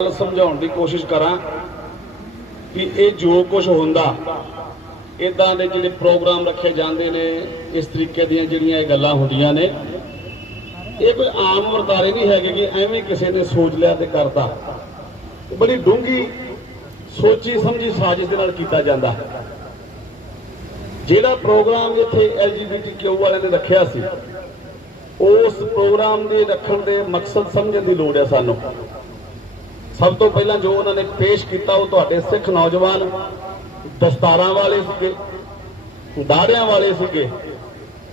ਗੱਲ ਸਮਝਾਉਣ ਦੀ ਕੋਸ਼ਿਸ਼ ਕਰਾਂ ਕਿ ਇਹ ਜੋ ਕੁਝ ਹੁੰਦਾ ਇਦਾਂ ਦੇ ਜਿਹੜੇ ਪ੍ਰੋਗਰਾਮ ਰੱਖੇ ਜਾਂਦੇ ਨੇ, ਇਸ ਤਰੀਕੇ ਦੀਆਂ ਜਿਹੜੀਆਂ ਇਹ ਗੱਲਾਂ ਹੁੰਦੀਆਂ ਨੇ, ਇਹ ਕੋਈ ਆਮ ਵਰਤਾਰੇ ਨਹੀਂ ਹੈਗੇ ਕਿ ਐਵੇਂ ਕਿਸੇ ਨੇ ਸੋਚ ਲਿਆ ਤੇ ਕਰਦਾ ਬੜੀ ਡੂੰਗੀ ਸੋਚੀ ਸਮਝੀ ਸਾਜ਼ਿਸ਼ ਦੇ ਨਾਲ ਕੀਤਾ ਜਾਂਦਾ। ਹੈ ਜਿਹੜਾ ਪ੍ਰੋਗਰਾਮ ਇੱਥੇ ਐਲਜੀਬੀਟੀਕਿਊ ਵਾਲਿਆਂ ਨੇ ਰੱਖਿਆ ਸੀ, ਉਸ ਪ੍ਰੋਗਰਾਮ ਦੇ ਰੱਖਣ ਦੇ ਮਕਸਦ ਸਮਝਣ ਦੀ ਲੋੜ ਹੈ ਸਾਨੂੰ। ਸਭ ਤੋਂ ਪਹਿਲਾਂ ਜੋ ਉਹਨਾਂ ਨੇ ਪੇਸ਼ ਕੀਤਾ ਉਹ ਤੁਹਾਡੇ ਸਿੱਖ ਨੌਜਵਾਨ ਦਸਤਾਰਾਂ ਵਾਲੇ ਸੀਗੇ, ਦਾੜਿਆਂ ਵਾਲੇ ਸੀਗੇ।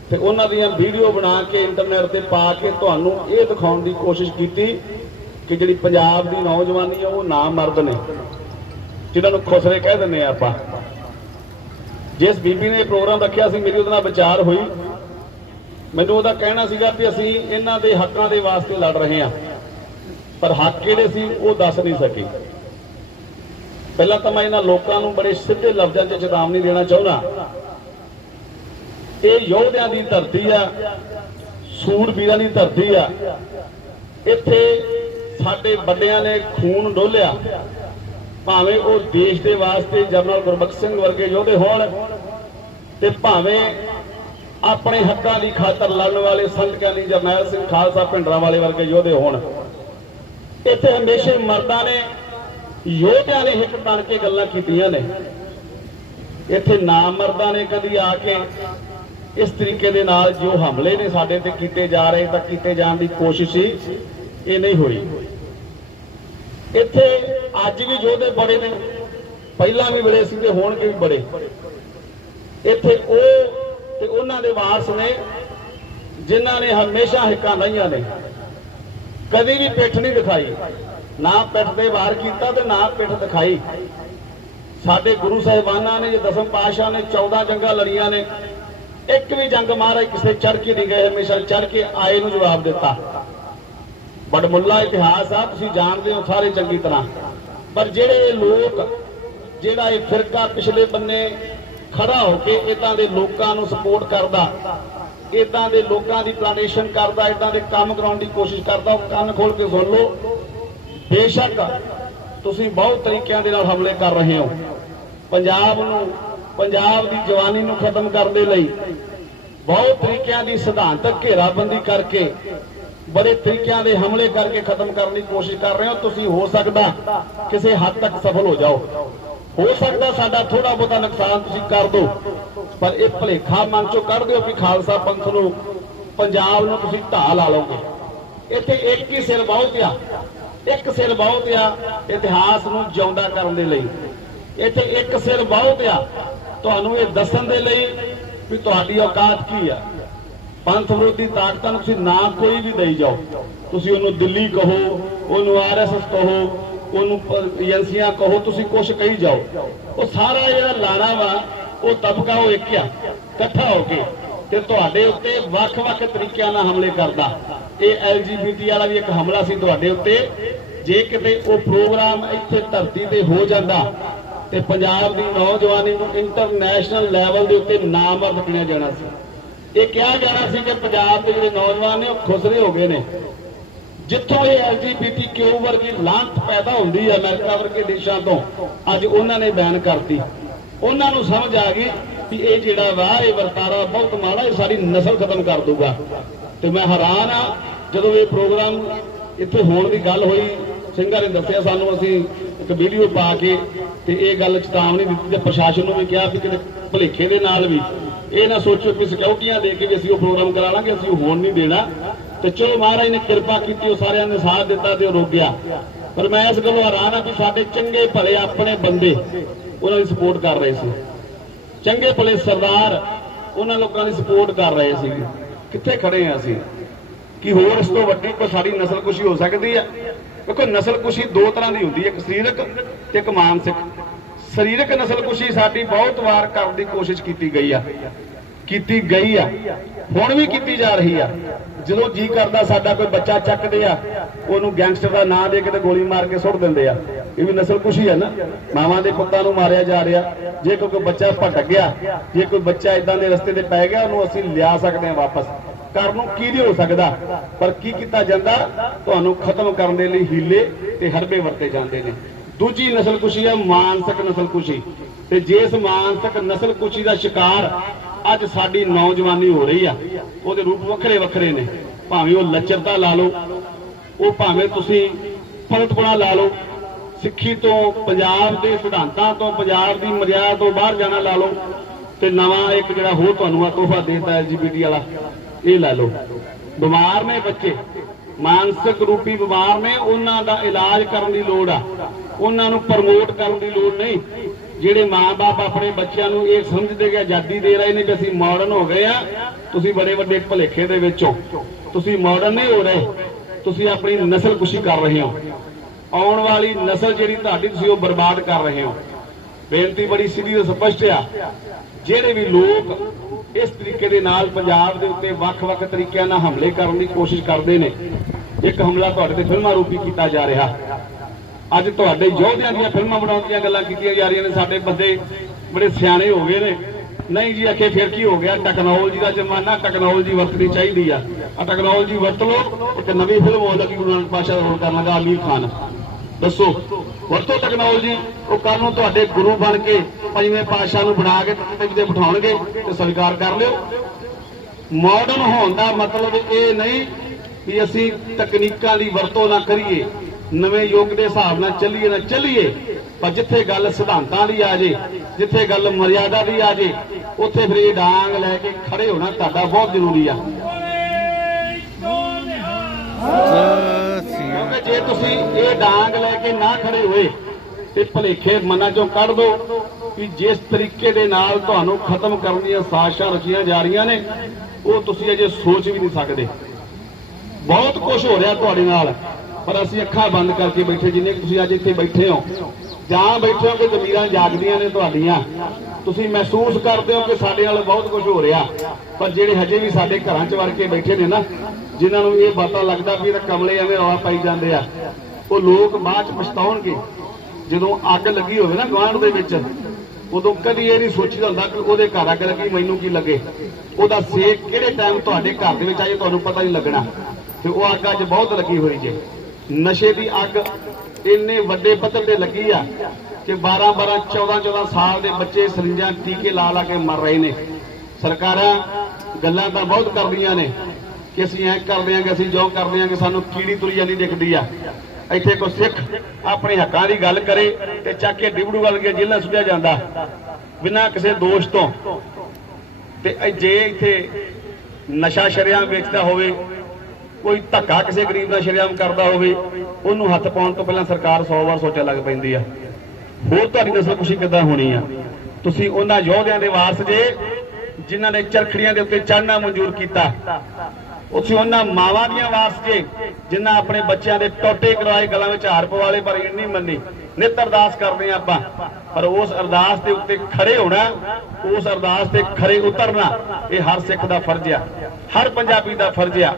ਤੇ ਉਹਨਾਂ ਦੀਆਂ ਵੀਡੀਓ ਬਣਾ ਕੇ, ਇੰਟਰਨੈਟ ਤੇ ਪਾ ਕੇ ਤੁਹਾਨੂੰ ਇਹ ਦਿਖਾਉਣ ਦੀ ਕੋਸ਼ਿਸ਼ ਕੀਤੀ ਕਿ ਜਿਹੜੀ ਪੰਜਾਬ ਦੀ ਨੌਜਵਾਨੀ ਆ, ਉਹ ਨਾ ਮਰਦ ਨੇ। ਜਿਨ੍ਹਾਂ ਨੂੰ ਖੁਸਰੇ ਕਹਿ ਦਿੰਦੇ ਆ ਆਪਾਂ। ਜਿਸ ਬੀਬੀ ਨੇ ਪ੍ਰੋਗਰਾਮ ਰੱਖਿਆ ਸੀ, ਮੇਰੀ ਉਹਦੇ ਨਾਲ ਵਿਚਾਰ ਹੋਈ। ਮੈਨੂੰ ਉਹਦਾ ਕਹਿਣਾ ਸੀਗਾ ਕਿ ਅਸੀਂ ਇਹਨਾਂ ਦੇ ਹੱਕਾਂ ਦੇ ਵਾਸਤੇ ਲੜ ਰਹੇ ਹਾਂ। ਪਰ ਹੱਕ ਕਿਹੜੇ ਸੀ, ਉਹ ਦੱਸ ਨਹੀਂ ਸਕੀ। ਪਹਿਲਾਂ ਤਾਂ ਮੈਂ ਇਹਨਾਂ ਲੋਕਾਂ ਨੂੰ ਬੜੇ ਸਿੱਧੇ ਲਫ਼ਜ਼ਾਂ 'ਚ ਚੇਤਾਵਨੀ ਦੇਣਾ ਚਾਹੁੰਦਾ। ਇਹ ਯੋਧਿਆਂ ਦੀ ਧਰਤੀ ਆ ਸੂਰਬੀਰਾਂ ਦੀ ਧਰਤੀ ਆ। ਇੱਥੇ ਸਾਡੇ ਵੱਡਿਆਂ ਨੇ ਖੂਨ ਡੋਲਿਆ। ਭਾਵੇਂ ਉਹ ਦੇਸ਼ ਦੇ ਵਾਸਤੇ ਜਨਰਲ ਗੁਰਬਖਸ਼ ਸਿੰਘ ਵਰਗੇ ਯੋਧੇ ਹੋਣ, ਤੇ ਭਾਵੇਂ ਆਪਣੇ ਹੱਕਾਂ ਦੀ ਖਾਤਰ ਲੜਨ ਵਾਲੇ ਸੰਤ ਗਿਆਨੀ ਜਰਨੈਲ ਸਿੰਘ ਖਾਲਸਾ ਭਿੰਡਰਾਂ ਵਾਲੇ ਵਰਗੇ ਯੋਧੇ ਹੋਣ। ਇੱਥੇ ਹਮੇਸ਼ਾ ਮਰਦਾਂ ਨੇ, ਯੋਧਿਆਂ ਨੇ ਹਿੱਕ ਬਣ ਕੇ ਗੱਲਾਂ ਕੀਤੀਆਂ ਨੇ। ਇੱਥੇ ਨਾ ਮਰਦਾਂ ਨੇ ਕਦੀ ਆ ਕੇ ਇਸ ਤਰੀਕੇ ਦੇ ਨਾਲ ਜੋ ਹਮਲੇ ਨੇ ਸਾਡੇ ਤੇ ਕੀਤੇ ਜਾ ਰਹੇ ਤਾਂ ਕੀਤੇ ਜਾਣ ਦੀ ਕੋਸ਼ਿਸ਼ ਸੀ, ਇਹ ਨਹੀਂ ਹੋਈ। ਇੱਥੇ ਅੱਜ ਵੀ ਯੋਧੇ ਬੜੇ ਨੇ, ਪਹਿਲਾਂ ਵੀ ਬੜੇ ਸੀ ਤੇ ਹੋਣਗੇ ਵੀ ਬੜੇ। ਇੱਥੇ ਉਹ ਤੇ ਉਹਨਾਂ ਦੇ ਵਾਰਸ ਨੇ, ਜਿਨ੍ਹਾਂ ਨੇ ਹਮੇਸ਼ਾ ਹਿੱਕਾਂ ਲਾਈਆਂ ਨੇ। ਕਦੀ ਵੀ ਪਿੱਠ ਨਹੀਂ ਦਿਖਾਈ। ਨਾ ਪਿੱਠ ਦੇ ਵਾਰ ਕੀਤਾ ਤੇ ਨਾ ਪਿੱਠ ਦਿਖਾਈ। ਸਾਡੇ ਗੁਰੂ ਸਾਹਿਬਾਨਾਂ ਨੇ ਜੇ ਦਸਮ ਪਾਤਸ਼ਾਹ ਨੇ 14 ਜੰਗਾਂ ਲੜੀਆਂ ਨੇ। ਇੱਕ ਵੀ ਜੰਗ ਮਹਾਰਾਜ ਕਿਸੇ ਚੜ ਕੇ ਨਹੀਂ ਗਏ, ਹਮੇਸ਼ਾ ਚੜ ਕੇ ਆਏ ਨੂੰ ਜਵਾਬ ਦਿੱਤਾ। ਬੜਮੁੱਲਾ ਇਤਿਹਾਸ ਆ, ਤੁਸੀਂ ਜਾਣਦੇ ਹੋ ਸਾਰੇ ਚੰਗੀ ਤਰ੍ਹਾਂ। ਪਰ ਜਿਹੜੇ ਲੋਕ, ਜਿਹੜਾ ਇਹ ਫਿਰਕਾ ਪਿਛਲੇ ਬੰਨੇ ਖੜਾ ਹੋ ਕੇ ਇਦਾਂ ਦੇ ਲੋਕਾਂ ਨੂੰ ਸਪੋਰਟ ਕਰਦਾ ਇਦਾਂ ਦੇ ਲੋਕਾਂ ਦੀ ਪਲਾਨੇਸ਼ਨ ਕਰਦਾ, ਇਦਾਂ ਦੇ ਕੰਮ ਕਰਾਉਣ ਦੀ ਕੋਸ਼ਿਸ਼ ਕਰਦਾ, ਉਹ ਕੰਨ ਖੋਲ ਕੇ ਸੁਣ ਲਓ। ਬੇਸ਼ੱਕ ਤੁਸੀਂ ਬਹੁਤ ਤਰੀਕਿਆਂ ਦੇ ਨਾਲ ਹਮਲੇ ਕਰ ਰਹੇ ਹੋ। ਪੰਜਾਬ ਨੂੰ, ਪੰਜਾਬ ਦੀ ਜਵਾਨੀ ਨੂੰ ਖਤਮ ਕਰਨ ਦੇ ਲਈ ਬਹੁਤ ਤਰੀਕਿਆਂ ਦੀ ਸਿਧਾਂਤਕ ਘੇਰਾਬੰਦੀ ਕਰਕੇ, ਬੜੇ ਤਰੀਕਿਆਂ ਦੇ ਹਮਲੇ ਕਰਕੇ ਖਤਮ ਕਰਨ ਦੀ ਕੋਸ਼ਿਸ਼ ਕਰ ਰਹੇ ਹੋ। ਤੁਸੀਂ ਹੋ ਸਕਦਾ ਕਿਸੇ ਹੱਦ ਤੱਕ ਸਫਲ ਹੋ ਜਾਓ। ਹੋ ਸਕਦਾ ਸਾਡਾ ਥੋੜਾ ਬਹੁਤਾ ਨੁਕਸਾਨ ਤੁਸੀਂ ਕਰ ਦਿਓ। ਪਰ ਇਹ ਭਲੇਖਾ ਮਨ ਚੋਂ ਕੱਢ ਦਿਓ ਵੀ ਖਾਲਸਾ ਪੰਥ ਨੂੰ, ਪੰਜਾਬ ਨੂੰ ਤੁਸੀਂ ਢਾਹ ਲਾ ਲਓਗੇ। ਇੱਥੇ ਇੱਕ ਹੀ ਸਿਰ ਬਹੁਤ ਆ, ਇੱਕ ਸਿਰ ਬਹੁਤ ਆ ਇਤਿਹਾਸ ਨੂੰ ਜਿਉਂਦਾ ਕਰਨ ਦੇ ਲਈ। ਇੱਥੇ ਇੱਕ ਸਿਰ ਬਹੁਤ ਆ, ਤੁਹਾਨੂੰ ਇਹ ਦੱਸਣ ਦੇ ਲਈ ਵੀ ਤੁਹਾਡੀ ਔਕਾਤ ਕੀ ਆ। ਪੰਥ ਵਿਰੋਧੀ ਤਾਕਤਾਂ ਨੂੰ ਤੁਸੀਂ ਨਾ ਕੋਈ ਵੀ ਦੇਈ ਜਾਓ। ਤੁਸੀਂ ਉਹਨੂੰ ਦਿੱਲੀ ਕਹੋ, ਉਹਨੂੰ ਆਰਐਸਐਸ ਕਹੋ, ਉਹਨੂੰ ਏਜੰਸੀਆਂ ਕਹੋ, ਤੁਸੀਂ ਕੁਛ ਕਹੀ ਜਾਓ। ਉਹ ਸਾਰਾ ਜਿਹੜਾ ਲਾਣਾ ਵਾ ਉਹ ਤਬਕਾ ਉਹ ਇੱਕ ਆ, ਇਕੱਠਾ ਹੋ ਕੇ ਤੇ ਤੁਹਾਡੇ ਉੱਤੇ ਵੱਖ-ਵੱਖ ਤਰੀਕਿਆਂ ਨਾਲ ਹਮਲੇ ਕਰਦਾ। ਇਹ ਐਲਜੀਬੀਟੀ ਵਾਲਾ ਵੀ ਇੱਕ ਹਮਲਾ ਸੀ ਤੁਹਾਡੇ ਉੱਤੇ। ਜੇ ਕਿਤੇ ਉਹ ਪ੍ਰੋਗਰਾਮ ਇੱਥੇ ਧਰਤੀ ਤੇ ਹੋ ਜਾਂਦਾ ਤੇ ਪੰਜਾਬ ਦੀ ਨੌਜਵਾਨੀ ਨੂੰ ਇੰਟਰਨੈਸ਼ਨਲ ਲੈਵਲ ਦੇ ਉੱਤੇ ਨਾਮਰਦ ਗਿਣਿਆ ਜਾਣਾ ਸੀ। ਇਹ ਕਿਹਾ ਜਾਣਾ ਸੀ ਕਿ ਪੰਜਾਬ ਦੇ ਜਿਹੜੇ ਨੌਜਵਾਨ ਨੇ ਉਹ ਖੁਸਰੇ ਹੋ ਗਏ ਨੇ। ਜਿੱਥੋਂ ਇਹ ਐਲਜੀਬੀਟੀਕਿਊ ਵਰਗੀ ਲਾਂਤ ਪੈਦਾ ਹੁੰਦੀ ਹੈ ਅਮਰੀਕਾ ਵਰਗੇ ਦੇਸ਼ਾਂ ਤੋਂ, ਅੱਜ ਉਹਨਾਂ ਨੇ ਬੈਨ ਕਰਤੀ। ਉਹਨਾਂ ਨੂੰ ਸਮਝ ਆ ਗਈ ਕਿ ਇਹ ਜਿਹੜਾ ਵਾ ਇਹ ਵਰਤਾਰਾ ਬਹੁਤ ਮਾੜਾ, ਇਹ ਸਾਰੀ ਨਸਲ ਖਤਮ ਕਰ ਦੂਗਾ। ਤੇ ਮੈਂ ਹੈਰਾਨ ਆ, ਜਦੋਂ ਇਹ ਪ੍ਰੋਗਰਾਮ ਇੱਥੇ ਹੋਣ ਦੀ ਗੱਲ ਹੋਈ, ਸਿੰਘਾਂ ਨੇ ਦੱਸਿਆ ਸਾਨੂੰ, ਅਸੀਂ ਇੱਕ ਵੀਡੀਓ ਪਾ ਕੇ ਤੇ ਇਹ ਗੱਲ ਚੇਤਾਵਨੀ ਦਿੱਤੀ ਤੇ ਪ੍ਰਸ਼ਾਸਨ ਨੂੰ ਵੀ ਕਿਹਾ ਕਿ ਕਿਤੇ ਭੁਲੇਖੇ ਦੇ ਨਾਲ ਵੀ। ਇਹ ਨਾ ਸੋਚੋ ਕਿ ਸਿਕਿਉਰਟੀਆਂ ਦੇ ਕੇ ਵੀ ਅਸੀਂ ਉਹ ਪ੍ਰੋਗਰਾਮ ਕਰਾ ਲਾਂਗੇ, ਅਸੀਂ ਹੋਣ ਨਹੀਂ ਦੇਣਾ। ਤੇ ਚਲੋ ਮਹਾਰਾਜ ਨੇ ਕਿਰਪਾ ਕੀਤੀ, ਉਹ ਸਾਰਿਆਂ ਨੇ ਸਾਥ ਦਿੱਤਾ ਤੇ ਉਹ ਰੁਕ ਗਿਆ। ਪਰ ਮੈਂ ਇਸ ਗੱਲੋਂ ਹੈਰਾਨ ਆ ਕਿ ਸਾਡੇ ਚੰਗੇ ਭਲੇ ਆਪਣੇ ਬੰਦੇ ਉਹਨਾਂ ਦੀ ਸਪੋਰਟ ਕਰ ਰਹੇ ਸੀ। ਚੰਗੇ ਭਲੇ ਸਰਦਾਰ ਉਹਨਾਂ ਲੋਕਾਂ ਦੀ ਸਪੋਰਟ ਕਰ ਰਹੇ ਸੀ। ਕਿੱਥੇ ਖੜੇ ਆ ਅਸੀਂ? ਕਿ ਹੋਰ ਇਸ ਤੋਂ ਵੱਡੀ ਕੋਈ ਸਾਡੀ ਨਸਲ ਕੁਸ਼ੀ ਹੋ ਸਕਦੀ ਹੈ ਕਿਉਂਕਿ ਨਸਲ ਕੁਸ਼ੀ ਦੋ ਤਰ੍ਹਾਂ ਦੀ ਹੁੰਦੀ ਹੈ ਇੱਕ ਸਰੀਰਕ ਤੇ ਇੱਕ ਮਾਨਸਿਕ। ਸਰੀਰਕ ਨਸਲ ਕੁਸ਼ੀ ਸਾਡੀ ਬਹੁਤ ਵਾਰ ਕਰਨ ਦੀ ਕੋਸ਼ਿਸ਼ ਕੀਤੀ ਗਈ ਆ। ਕੀਤੀ ਗਈ ਆ। ਹੁਣ ਵੀ ਕੀਤੀ ਜਾ ਰਹੀ ਆ। ਜਦੋਂ ਜੀ ਕਰਦਾ ਸਾਡਾ ਕੋਈ ਬੱਚਾ ਚੱਕਦੇ ਆ, ਉਹਨੂੰ ਗੈਂਗਸਟਰ ਦਾ ਨਾਂ ਦੇ ਕੇ ਤੇ ਗੋਲੀ ਮਾਰ ਕੇ ਸੁੱਟ ਦਿੰਦੇ ਆ। ਇਹ ਵੀ ਨਸਲ ਕੁਸ਼ੀ ਹੈ ਨਾ। ਮਾਵਾਂ ਦੇ ਪੁੱਤਾਂ ਨੂੰ ਮਾਰਿਆ ਜਾ ਰਿਹਾ। ਜੇ ਕੋਈ ਬੱਚਾ ਭਟਕ ਗਿਆ, ਜੇ ਕੋਈ ਬੱਚਾ ਇਦਾਂ ਦੇ ਰਸਤੇ ਤੇ ਪੈ ਗਿਆ, ਉਹਨੂੰ ਅਸੀਂ ਲਿਆ ਸਕਦੇ ਹਾਂ ਵਾਪਸ। ਕਰਨ ਨੂੰ ਕੀ ਨਹੀਂ ਹੋ ਸਕਦਾ, ਪਰ ਕੀ ਕੀਤਾ ਜਾਂਦਾ? ਤੁਹਾਨੂੰ ਖਤਮ ਕਰਨ ਦੇ ਲਈ ਹੀਲੇ ਤੇ ਹਰਬੇ ਵਰਤੇ ਜਾਂਦੇ ਨੇ। ਦੂਜੀ ਨਸਲ ਕੁਸ਼ੀ ਹੈ ਮਾਨਸਿਕ ਨਸਲ ਕੁਸ਼ੀ ਤੇ ਜਿਸ ਮਾਨਸਿਕ ਨਸਲ ਕੁਸ਼ੀ ਦਾ ਸ਼ਿਕਾਰ ਅੱਜ ਸਾਡੀ ਨੌਜਵਾਨੀ ਹੋ ਰਹੀ ਆ, ਉਹਦੇ ਰੂਪ ਵੱਖਰੇ ਵੱਖਰੇ ਨੇ। ਭਾਵੇਂ ਉਹ ਲੱਚਰਤਾ ਲਾ ਲਓ, ਉਹ ਭਾਵੇਂ ਤੁਸੀਂ ਪਲਟਪੁਣਾ ਲਾ ਲਓ ਸਿੱਖੀ ਤੋਂ, ਪੰਜਾਬ ਦੇ ਸਿਧਾਂਤਾਂ ਤੋਂ, ਪੰਜਾਬ ਦੀ ਮਰਿਆਦਾ ਤੋਂ ਬਾਹਰ ਜਾਣਾ ਲਾ ਲਓ, ਤੇ ਨਵਾਂ ਇੱਕ ਜਿਹੜਾ ਹੋਰ ਤੁਹਾਨੂੰ ਆ ਤੋਹਫਾ ਦੇਤਾ ਐਲਜੀਬੀਟੀ ਵਾਲਾ, ਇਹ ਲੈ ਲਓ। ਬਿਮਾਰ ਨੇ ਬੱਚੇ, ਮਾਨਸਿਕ ਰੂਪੀ ਬਿਮਾਰ ਨੇ, ਉਹਨਾਂ ਦਾ ਇਲਾਜ ਕਰਨ ਦੀ ਲੋੜ ਆ। ਉਹਨਾਂ ਨੂੰ ਪ੍ਰਮੋਟ ਕਰਨ ਦੀ ਲੋੜ ਨਹੀਂ। ਜਿਹੜੇ ਮਾਪੇ ਆਪਣੇ ਬੱਚਿਆਂ ਨੂੰ ਇਹ ਸਮਝਦੇ ਕਿ ਆਜ਼ਾਦੀ ਦੇ ਰਹੇ ਨੇ ਕਿ ਅਸੀਂ ਮਾਡਰਨ ਹੋ ਗਏ ਆ, ਤੁਸੀਂ ਬੜੇ ਵੱਡੇ ਭੁਲੇਖੇ ਦੇ ਵਿੱਚ ਹੋ। ਤੁਸੀਂ ਮਾਡਰਨ ਨਹੀਂ ਹੋ ਰਹੇ, ਤੁਸੀਂ ਆਪਣੀ ਨਸਲ ਕੁਸ਼ੀ ਕਰ ਰਹੇ ਹੋ। ਆਉਣ ਵਾਲੀ ਨਸਲ ਜਿਹੜੀ ਤੁਹਾਡੀ ਤੁਸੀਂ ਉਹ ਬਰਬਾਦ ਕਰ ਰਹੇ ਹੋ। ਬੇਨਤੀ ਬੜੀ ਸਿੱਧੀ ਤੇ ਸਪਸ਼ਟ ਆ। ਜਿਹੜੇ ਵੀ ਲੋਕ ਇਸ ਤਰੀਕੇ ਦੇ ਨਾਲ ਪੰਜਾਬ ਦੇ ਉੱਤੇ ਵੱਖ-ਵੱਖ ਤਰੀਕਿਆਂ ਨਾਲ ਹਮਲੇ ਕਰਨ ਦੀ ਕੋਸ਼ਿਸ਼ ਕਰਦੇ ਨੇ, ਇੱਕ ਹਮਲਾ ਤੁਹਾਡੇ ਤੇ ਫਿਲਮਾਂ ਰੂਪੀ ਕੀਤਾ ਜਾ ਰਿਹਾ। ਅੱਜ ਤੁਹਾਡੇ ਯੋਧਿਆਂ ਦੀਆਂ ਫਿਲਮਾਂ ਬਣਾਉਣ ਦੀਆਂ ਗੱਲਾਂ ਕੀਤੀਆਂ ਜਾ ਰਹੀਆਂ ਨੇ, ਸਾਡੇ ਬੰਦੇ ਬੜੇ ਸਿਆਣੇ ਹੋ ਗਏ ਨੇ। ਨਹੀਂ ਜੀ, ਆਖੇ ਫਿਰ ਕੀ ਹੋ ਗਿਆ? ਟੈਕਨੋਲੋਜੀ ਦਾ ਜ਼ਮਾਨਾ, ਟੈਕਨੋਲੋਜੀ ਵਰਤਣੀ ਚਾਹੀਦੀ ਆ। ਆ ਟੈਕਨੋਲੋਜੀ ਵਰਤ ਲਓ, ਇੱਕ ਨਵੀਂ ਫਿਲਮ ਹੋਣ ਲੱਗੀ, ਗੁਰੂ ਨਾਨਕ ਪਾਸ਼ਾ ਦਾ ਰੋਲ ਕਰਨ ਲੱਗਾ, ਅਮੀਰ ਖਾਨ। ਦੱਸੋ, ਵਰਤੋ ਟੈਕਨੋਲੋਜੀ ਉਹ ਕੱਲ ਨੂੰ ਤੁਹਾਡੇ ਗੁਰੂ ਬਣ ਕੇ ਪੰਜਵੇਂ ਪਾਤਸ਼ਾਹ ਨੂੰ ਬਣਾ ਕੇ ਤੇ ਤੇ ਬਿਠਾਉਣਗੇ ਤੇ ਸਵੀਕਾਰ ਕਰ ਲਿਓ। ਮਾਡਰਨ ਹੋਣ ਦਾ ਮਤਲਬ ਇਹ ਨਹੀਂ ਕਿ ਅਸੀਂ ਤਕਨੀਕਾਂ ਦੀ ਵਰਤੋਂ ਨਾ ਕਰੀਏ, ਨਵੇਂ ਯੁੱਗ ਦੇ ਹਿਸਾਬ ਨਾਲ ਚੱਲੀਏ ਨਾ ਚੱਲੀਏ, ਪਰ ਜਿੱਥੇ ਗੱਲ ਸਿਧਾਂਤਾਂ ਦੀ ਆ ਜੇ, ਜਿੱਥੇ ਗੱਲ ਮਰਿਆਦਾ ਦੀ ਆ ਜੇ, ਉੱਥੇ ਫਿਰ ਇਹ ਡਾਂਗ ਲੈ ਕੇ ਖੜੇ ਹੋਣਾ ਤੁਹਾਡਾ ਬਹੁਤ ਜ਼ਰੂਰੀ ਆ। ਕਿਉਂਕਿ ਜੇ ਤੁਸੀਂ ਇਹ ਡਾਂਗ ਲੈ ਕੇ ਨਾ ਖੜੇ ਹੋਏ ਤੇ ਭਲੇਖੇ ਮਨਾਂ ਚੋਂ ਕੱਢ ਦਿਓ ਕਿ ਜਿਸ ਤਰੀਕੇ ਦੇ ਨਾਲ ਤੁਹਾਨੂੰ ਖਤਮ ਕਰਨ ਦੀਆਂ ਸਾਜ਼ਿਸ਼ਾਂ ਰਚੀਆਂ ਜਾ ਰਹੀਆਂ ਨੇ, ਉਹ ਤੁਸੀਂ ਅਜੇ ਸੋਚ ਵੀ ਨਹੀਂ ਸਕਦੇ। ਬਹੁਤ ਕੁਝ ਹੋ ਰਿਹਾ ਤੁਹਾਡੇ ਨਾਲ, ਪਰ ਅਸੀਂ ਅੱਖਾਂ ਬੰਦ ਕਰਕੇ ਬੈਠੇ ਜਿੰਨੇ ਤੁਸੀਂ ਅੱਜ ਇੱਥੇ ਬੈਠੇ ਹੋ। ਜਾਂ ਬੈਠੇ ਹੋ ਕਿ ਜ਼ਮੀਰਾਂ ਜਾਗਦੀਆਂ ਨੇ ਤੁਹਾਡੀਆਂ। ਤੁਸੀਂ ਮਹਿਸੂਸ ਕਰਦੇ ਹੋ ਕਿ ਸਾਡੇ ਨਾਲ ਬਹੁਤ ਕੁਝ ਹੋ ਰਿਹਾ, ਪਰ ਜਿਹੜੇ ਹਜੇ ਵੀ ਸਾਡੇ ਘਰਾਂ 'ਚ ਵੜ ਕੇ ਬੈਠੇ ਨੇ ਨਾ ਜਿਨ੍ਹਾਂ ਨੂੰ ਇਹ ਪਤਾ ਲੱਗਦਾ ਵੀ ਇਹ ਕਮਲੇ ਐਵੇਂ ਰੌਲਾ ਪਾਈ ਜਾਂਦੇ ਆ, ਉਹ ਲੋਕ ਬਾਅਦ 'ਚ ਪਛਤਾਉਣਗੇ। ਜਦੋਂ ਅੱਗ ਲੱਗੀ ਹੋਵੇ ਨਾ ਗਵਾਂਢ ਦੇ ਵਿੱਚ, ਉਦੋਂ ਕਦੀ ਇਹ ਨਹੀਂ ਸੋਚੀਦਾ ਹੁੰਦਾ ਕਿ ਉਹਦੇ ਘਰ ਅੱਗ ਲੱਗੀ, ਮੈਨੂੰ ਕੀ ਲੱਗੇ। ਉਹਦਾ ਸੇਕ ਕਿਹੜੇ ਟਾਈਮ ਤੁਹਾਡੇ ਘਰ ਦੇ ਵਿੱਚ ਆਏ ਤੁਹਾਨੂੰ ਪਤਾ ਨਹੀਂ ਲੱਗਣਾ। ਤੇ ਉਹ ਅੱਗ ਅੱਜ ਬਹੁਤ ਲੱਗੀ ਹੋਈ ਜੇ। ਨਸ਼ੇ ਦੀ ਅੱਗ ਇੰਨੇ ਵੱਡੇ ਪੱਧਰ ਤੇ ਲੱਗੀ ਆ ਕਿ 12 12 14 14 ਸਾਲ ਦੇ ਬੱਚੇ ਸਰਿੰਜਾਂ ਟੀਕੇ ਲਾ ਲਾ ਕੇ ਮਰ ਰਹੇ ਨੇ। ਸਰਕਾਰਾਂ ਗੱਲਾਂ ਤਾਂ ਬਹੁਤ ਕਰਦੀਆਂ ਨੇ। ਕਿ ਅਸੀਂ ਐ ਕਰਦੇ ਆਂ ਕਿ ਅਸੀਂ ਜੋ ਕਰਦੇ ਆਂ ਸਾਨੂੰ ਕੀੜੀ ਤੁਰੀ ਜਾਂਦੀ ਦਿਖਦੀ ਆ। ਇੱਥੇ ਕੋਈ ਸਿੱਖ ਆਪਣੇ ਹੱਕਾਂ ਦੀ ਗੱਲ ਕਰੇ ਤੇ ਚੱਕ ਕੇ ਡਿਬੜੂ ਵੱਲ ਕੇ ਜੇਲ੍ਹਾਂ ਸੁੱਟਿਆ ਜਾਂਦਾ ਬਿਨਾਂ ਕਿਸੇ ਦੋਸ਼ ਤੋਂ। ਤੇ ਜੇ ਇੱਥੇ ਨਸ਼ਾ ਸ਼ਰੇਆਮ ਵੇਚਦਾ ਹੋਵੇ, ਕੋਈ ਧੱਕਾ ਕਿਸੇ ਗਰੀਬ ਦਾ ਸ਼ਰੇਆਮ ਕਰਦਾ ਹੋਵੇ, ਉਹਨੂੰ ਹੱਥ ਪਾਉਣ ਤੋਂ ਪਹਿਲਾਂ ਸਰਕਾਰ 100 ਵਾਰ ਸੋਚਣ ਲੱਗ ਪੈਂਦੀ ਆ। ਹੋਰ ਤੁਹਾਡੀ ਨਸਲ ਖੁਸ਼ੀ ਕਿੱਦਾਂ ਹੋਣੀ ਆ? ਤੁਸੀਂ ਉਹਨਾਂ ਯੋਧਿਆਂ ਦੇ ਵਾਰਸ ਜੇ ਜਿਨ੍ਹਾਂ ਨੇ ਚਰਖੜੀਆਂ ਦੇ ਉੱਤੇ ਚੜ੍ਹਨਾ ਮਨਜ਼ੂਰ ਕੀਤਾ। ਤੁਸੀਂ ਉਹਨਾਂ ਮਾਵਾਂ ਦੀਆਂ ਵਾਰਸ ਜਿਨ੍ਹਾਂ ਆਪਣੇ ਬੱਚਿਆਂ ਦੇ ਟੋਟੇ ਕਰਵਾਏ ਗਲਾਂ ਵਿੱਚ ਹਾਰ ਪਵਾਲੇ ਪਰ ਇਹ ਮੰਨੀ। ਨਿਤ ਅਰਦਾਸ ਕਰਦੇ ਆ ਆਪਾਂ, ਪਰ ਉਸ ਅਰਦਾਸ ਦੇ ਉੱਤੇ ਖੜੇ ਹੋਣਾ, ਉਸ ਅਰਦਾਸ ਤੇ ਖਰੇ ਉਤਰਨਾ, ਇਹ ਹਰ ਸਿੱਖ ਦਾ ਫਰਜ਼ ਆ, ਹਰ ਪੰਜਾਬੀ ਦਾ ਫਰਜ਼ ਆ।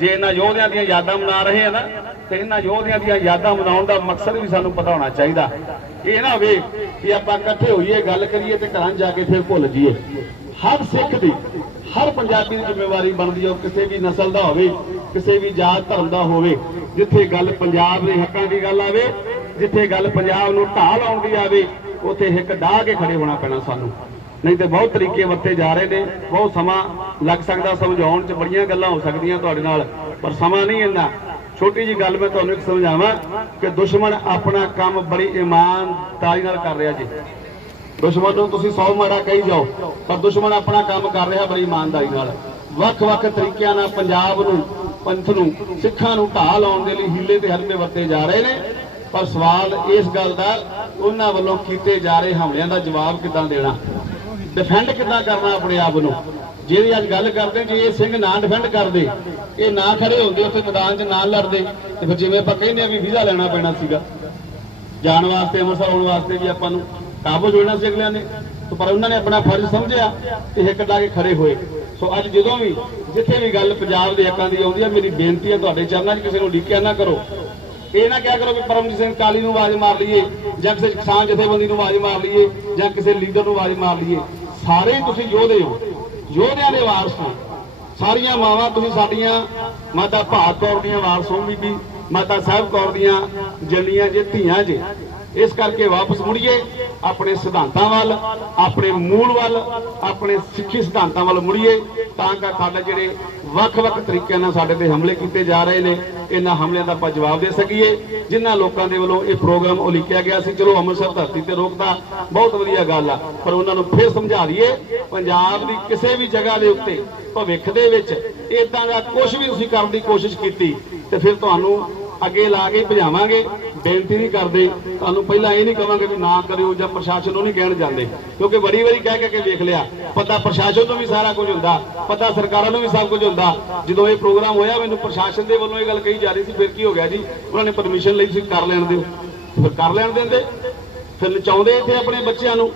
ਜੇ ਇਹਨਾਂ ਯੋਧਿਆਂ ਦੀਆਂ ਯਾਦਾਂ ਮਨਾ ਰਹੇ ਆ ਨਾ, ਤੇ ਇਹਨਾਂ ਯੋਧਿਆਂ ਦੀਆਂ ਯਾਦਾਂ ਮਨਾਉਣ ਦਾ ਮਕਸਦ ਵੀ ਸਾਨੂੰ ਪਤਾ ਹੋਣਾ ਚਾਹੀਦਾ। ਇਹ ਨਾ ਹੋਵੇ ਕਿ ਆਪਾਂ ਇਕੱਠੇ ਹੋਈਏ, ਗੱਲ ਕਰੀਏ ਤੇ ਘਰਾਂ 'ਚ ਜਾ ਕੇ ਫਿਰ ਭੁੱਲ ਜਾਈਏ। ਹਰ ਸਿੱਖ ਦੀ, ਹਰ ਪੰਜਾਬੀ ਦੀ ਜ਼ਿੰਮੇਵਾਰੀ ਬਣਦੀ ਹੈ ਉਹ ਕਿਸੇ ਵੀ ਨਸਲ ਦਾ ਹੋਵੇ, ਕਿਸੇ ਵੀ ਜਾਤ ਧਰਮ ਦਾ ਹੋਵੇ, ਜਿੱਥੇ ਗੱਲ ਪੰਜਾਬ ਦੇ ਹੱਕਾਂ ਦੀ ਗੱਲ ਆਵੇ, ਜਿੱਥੇ ਗੱਲ ਪੰਜਾਬ ਨੂੰ ਢਾਹ ਲਾਉਣ ਦੀ ਆਵੇ, ਉੱਥੇ ਹਿੱਕ ਡਾਹ ਕੇ ਖੜੇ ਹੋਣਾ ਪੈਣਾ ਸਾਨੂੰ। ਨਹੀਂ ਤੇ ਬਹੁਤ ਤਰੀਕੇ ਵਰਤੇ ਜਾ ਰਹੇ ਨੇ, ਬਹੁਤ ਸਮਾਂ ਲੱਗ ਸਕਦਾ, ਸਮਝਾਉਣ 'ਚ ਬੜੀਆਂ ਗੱਲਾਂ ਹੋ ਸਕਦੀਆਂ ਤੁਹਾਡੇ ਨਾਲ, ਪਰ ਸਮਾਂ ਨਹੀਂ ਇੰਨਾ। ਛੋਟੀ ਜੀ ਗੱਲ ਮੈਂ ਤੁਹਾਨੂੰ ਇੱਕ ਸਮਝਾਵਾਂ ਕਿ ਦੁਸ਼ਮਣ ਆਪਣਾ ਕੰਮ ਬੜੀ ਇਮਾਨਦਾਰੀ ਨਾਲ ਕਰ ਰਿਹਾ ਜੀ। ਦੁਸ਼ਮਣ ਨੂੰ ਤੁਸੀਂ 100 ਮਾੜਾ ਕਹੀ ਜਾਓ, ਪਰ ਦੁਸ਼ਮਣ ਆਪਣਾ ਕੰਮ ਕਰ ਰਿਹਾ ਬੜੀ ਇਮਾਨਦਾਰੀ ਨਾਲ। ਵੱਖ-ਵੱਖ ਤਰੀਕਿਆਂ ਨਾਲ ਪੰਜਾਬ ਨੂੰ, ਪੰਥ ਨੂੰ, ਸਿੱਖਾਂ ਨੂੰ ਢਾਹ ਲਾਉਣ ਦੇ ਲਈ ਹੀਲੇ ਤੇ ਹਰਮੇ ਵਰਤੇ ਜਾ ਰਹੇ ਨੇ। ਪਰ ਸਵਾਲ ਇਸ ਗੱਲ ਦਾ, ਉਹਨਾਂ ਵੱਲੋਂ ਕੀਤੇ ਜਾ ਰਹੇ ਹਮਲਿਆਂ ਦਾ ਜਵਾਬ ਕਿੱਦਾਂ ਦੇਣਾ? ਡਿਫੈਂਡ ਕਿੱਦਾਂ ਕਰਨਾ ਆਪਣੇ ਆਪ ਨੂੰ? ਜਿਹੜੀ ਅੱਜ ਗੱਲ ਕਰਦੇ ਜੇ ਇਹ ਸਿੰਘ ਨਾ ਡਿਫੈਂਡ ਕਰਦੇ, ਇਹ ਨਾ ਖੜੇ ਹੁੰਦੇ, ਉੱਥੇ ਮੈਦਾਨ 'ਚ ਨਾ ਲੜਦੇ, ਤੇ ਫਿਰ ਜਿਵੇਂ ਆਪਾਂ ਕਹਿੰਦੇ ਆ ਵੀ ਵੀਜ਼ਾ ਲੈਣਾ ਪੈਣਾ ਸੀਗਾ। ਜਾਣ ਵਾਸਤੇ, ਅੰਮ੍ਰਿਤਸਰ ਆਉਣ ਵਾਸਤੇ ਵੀ ਆਪਾਂ ਨੂੰ ਕਾਬੂ ਜੋੜਨਾ ਸੀ ਅਗਲਿਆਂ ਨੇ। ਤੇ ਪਰ ਉਹਨਾਂ ਨੇ ਆਪਣਾ ਫਰਜ਼ ਸਮਝਿਆ ਤੇ ਹਿੱਕ ਡਾ ਕੇ ਖੜੇ ਹੋਏ। ਸੋ ਅੱਜ ਜਦੋਂ ਵੀ ਜਿੱਥੇ ਵੀ ਗੱਲ ਪੰਜਾਬ ਦੇ ਹੱਕਾਂ ਦੀ ਆਉਂਦੀ ਹੈ ਮੇਰੀ ਬੇਨਤੀ ਹੈ ਤੁਹਾਡੇ ਚਰਨਾਂ 'ਚ ਕਿਸੇ ਨੂੰ ਡੀਕਿਆ ਨਾ ਕਰੋ। ਇਹ ਨਾ ਕਿਹਾ ਕਰੋ ਕਿ ਪਰਮਜੀਤ ਸਿੰਘ ਕਾਲੀ ਨੂੰ ਆਵਾਜ਼ ਮਾਰ ਲਈਏ, ਜਾਂ ਕਿਸੇ ਕਿਸਾਨ ਜਥੇਬੰਦੀ ਨੂੰ ਆਵਾਜ਼ ਮਾਰ ਲਈਏ, ਜਾਂ ਕਿਸੇ ਲੀਡਰ ਨੂੰ ਆਵਾਜ਼ ਮਾਰ ਲਈਏ। ਸਾਰੇ ਤੁਸੀਂ ਯੋਧੇ ਹੋ। ਯੋਧਿਆਂ ਦੇ ਵਾਰਸ ਹੋ। ਸਾਰੀਆਂ ਮਾਵਾਂ ਤੁਸੀਂ ਸਾਡੀਆਂ, ਮਾਤਾ ਭਾਗ ਕੌਰ ਦੀਆਂ ਵਾਰਸ ਹੋ ਬੀਬੀ, ਮਾਤਾ ਸਾਹਿਬ ਕੌਰ ਦੀਆਂ ਜਲੀਆਂ ਜੇ, ਧੀਆਂ ਜੇ। ਇਸ ਕਰਕੇ ਵਾਪਸ ਮੁੜੀਏ। ਆਪਣੇ ਸਿਧਾਂਤਾਂ ਵੱਲ, ਆਪਣੇ ਮੂਲ ਵੱਲ, ਆਪਣੇ ਸਿੱਖੀ ਸਿਧਾਂਤਾਂ ਵੱਲ ਮੁੜੀਏ, ਤਾਂ ਕਿ ਸਾਡੇ ਜਿਹੜੇ ਵੱਖ-ਵੱਖ ਤਰੀਕਿਆਂ ਨਾਲ ਸਾਡੇ ਤੇ ਹਮਲੇ ਕੀਤੇ ਜਾ ਰਹੇ ਨੇ, ਇਹਨਾਂ ਹਮਲਿਆਂ ਦਾ ਆਪਾਂ ਜਵਾਬ ਦੇ ਸਕੀਏ। ਜਿਨ੍ਹਾਂ ਲੋਕਾਂ ਦੇ ਵੱਲੋਂ ਇਹ ਪ੍ਰੋਗਰਾਮ ਉਲੀਕਿਆ ਗਿਆ ਸੀ, ਚਲੋ ਅੰਮ੍ਰਿਤਸਰ ਧਰਤੀ ਤੇ ਰੋਕਦਾ, ਬਹੁਤ ਵਧੀਆ ਗੱਲ ਆ, ਪਰ ਉਹਨਾਂ ਨੂੰ ਫੇਰ ਸਮਝਾ ਦਈਏ, ਪੰਜਾਬ ਦੀ ਕਿਸੇ ਵੀ ਜਗ੍ਹਾ ਦੇ ਉੱਤੇ, ਭਵਿੱਖ ਦੇ ਵਿੱਚ ਇਦਾਂ ਦਾ ਕੁਝ ਵੀ ਤੁਸੀਂ ਕਰਨ ਦੀ ਕੋਸ਼ਿਸ਼ ਕੀਤੀ, ਤੇ ਫਿਰ ਤੁਹਾਨੂੰ ਅੱਗੇ ਲਾ ਕੇ ਭਜਾਵਾਂਗੇ। ਬੇਨਤੀ ਨਹੀਂ ਕਰਦੇ। ਤੁਹਾਨੂੰ ਪਹਿਲਾਂ ਇਹ ਨਹੀਂ ਕਵਾਂਗੇ ਵੀ ਨਾ ਕਰਿਓ ਜਾਂ ਪ੍ਰਸ਼ਾਸਨ ਨੂੰ ਨਹੀਂ ਕਹਿਣ ਜਾਂਦੇ। ਕਿਉਂਕਿ ਬੜੀ ਵਾਰੀ ਕਹਿ ਕਹਿ ਕੇ ਵੇਖ ਲਿਆ। ਪਤਾ ਪ੍ਰਸ਼ਾਸਨ ਤੋਂ ਵੀ ਸਾਰਾ ਕੁਝ ਹੁੰਦਾ। ਪਤਾ ਸਰਕਾਰਾਂ ਨੂੰ ਵੀ ਸਭ ਕੁਝ ਹੁੰਦਾ। ਜਦੋਂ ਇਹ ਪ੍ਰੋਗਰਾਮ ਹੋਇਆ, ਮੈਨੂੰ ਪ੍ਰਸ਼ਾਸਨ ਦੇ ਵੱਲੋਂ ਇਹ ਗੱਲ ਕਹੀ ਜਾ ਰਹੀ ਸੀ, ਫਿਰ ਕੀ ਹੋ ਗਿਆ ਜੀ? ਉਹਨਾਂ ਨੇ ਪਰਮਿਸ਼ਨ ਲਈ ਸੀ, ਕਰ ਲੈਣ ਦਿਓ। ਫਿਰ ਕਰ ਲੈਣ ਦਿੰਦੇ। ਫਿਰ ਨਚਾਉਂਦੇ ਇੱਥੇ ਆਪਣੇ ਬੱਚਿਆਂ ਨੂੰ।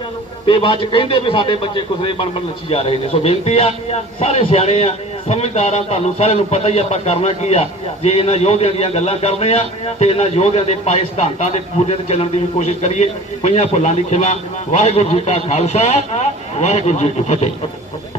ਤੇ ਬਾਅਦ ਚ ਕਹਿੰਦੇ ਵੀ ਸਾਡੇ ਬੱਚੇ ਖੁਸਰੇ ਬਣ ਬਣ ਨੱਚੀ ਜਾ ਰਹੇ ਨੇ। ਸੋ ਬੇਨਤੀ ਆ, ਸਾਰੇ ਸਿਆਣੇ ਆ, ਸਮਝਦਾਰ ਆ, ਤੁਹਾਨੂੰ ਸਾਰਿਆਂ ਨੂੰ ਪਤਾ ਹੀ ਆਪਾਂ ਕਰਨਾ ਕੀ ਆ। ਜੇ ਇਹਨਾਂ ਯੋਧਿਆਂ ਦੀਆਂ ਗੱਲਾਂ ਕਰਦੇ ਆ, ਤੇ ਇਹਨਾਂ ਯੋਧਿਆਂ ਦੇ ਪਾਏ ਸਿਧਾਂਤਾਂ ਦੇ ਪੂਜੇ ਤੇ ਚੱਲਣ ਦੀ ਵੀ ਕੋਸ਼ਿਸ਼ ਕਰੀਏ। ਪਈਆਂ ਫੁੱਲਾਂ ਦੀ ਖਿਮਾ। ਵਾਹਿਗੁਰੂ ਜੀ ਕਾ ਖਾਲਸਾ, ਵਾਹਿਗੁਰੂ ਜੀ ਕੀ ਫਤਿਹ।